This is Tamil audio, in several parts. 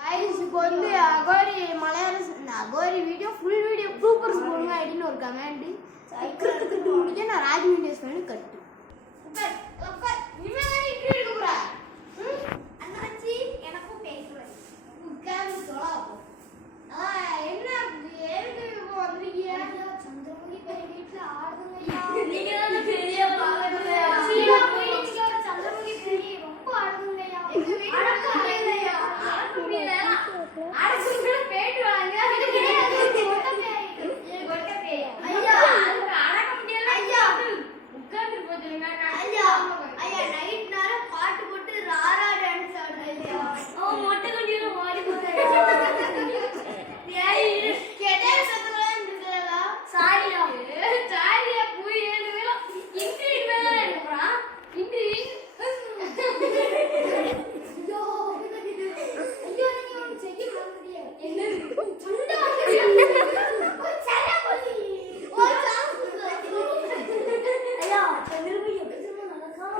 கைஸ் இப்போ வந்து அகோரி மலையாள Aghori video full video super போடுங்க அப்படின்னு ஒரு கமெண்ட் முடிக்க நான் ராஜ் மீடியா கட்டு. உட்கார் உட்கார். இவன்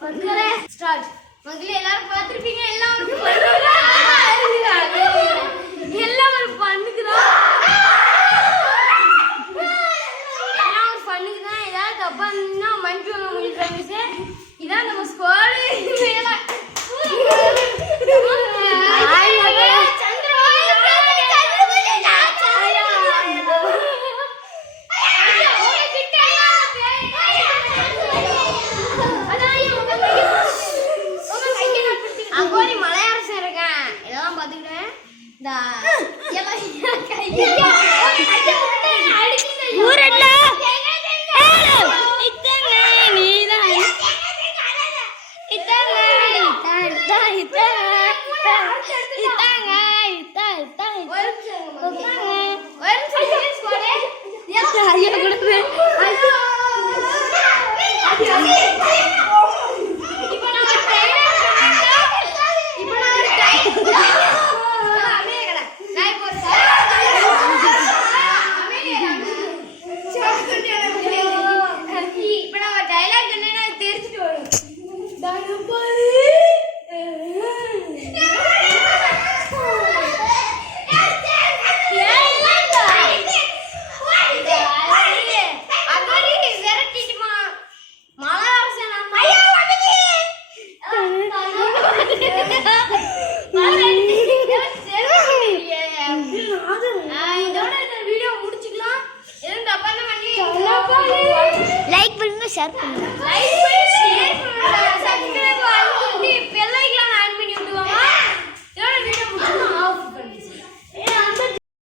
மக்களை எல்லாரும் பார்த்துருப்பீங்க எல்லாரும் அங்கோரி மலையரசு இருக்கேன் இதெல்லாம் பார்த்துக்கிட்டேன் இந்த ஐயோ கொடுத்து ஐயோ लाइक बटन को शेयर करें